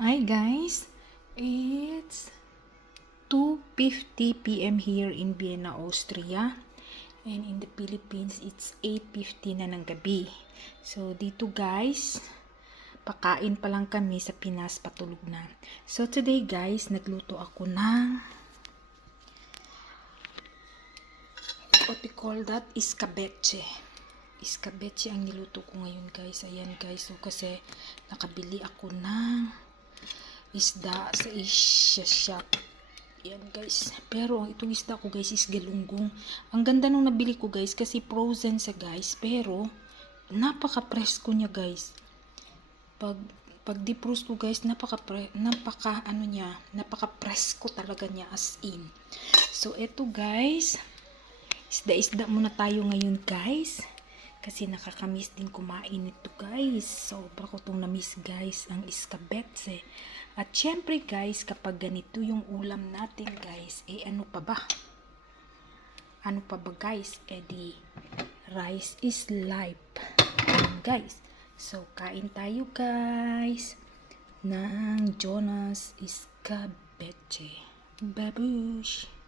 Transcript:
Hi guys, it's 2:50 p.m. here in Vienna, Austria, and in the Philippines it's 8:50 na ng gabi. So dito guys, pakain pa lang kami, sa Pinas patulog na. So today guys, nagluto ako ng what we call that, escabeche. Escabeche ang niluto ko ngayon guys. Ayan guys, so kasi nakabili ako ng isda sa Asia shop. Yan guys, pero itong isda ko guys is galunggong. Ang ganda nung nabili ko guys kasi frozen sa guys, pero napaka-presko niya guys. Pag defrost ko guys, napaka-presko talaga niya, as in. So eto guys, isda-isda muna tayo ngayon guys, kasi nakakamiss din kumain ito guys. Sobra ko itong namiss guys, ang escabeche. At syempre guys, kapag ganito yung ulam natin guys, ano pa ba? Ano pa ba guys? Di rice is life. Guys, so kain tayo guys ng Jonas escabeche. Babush!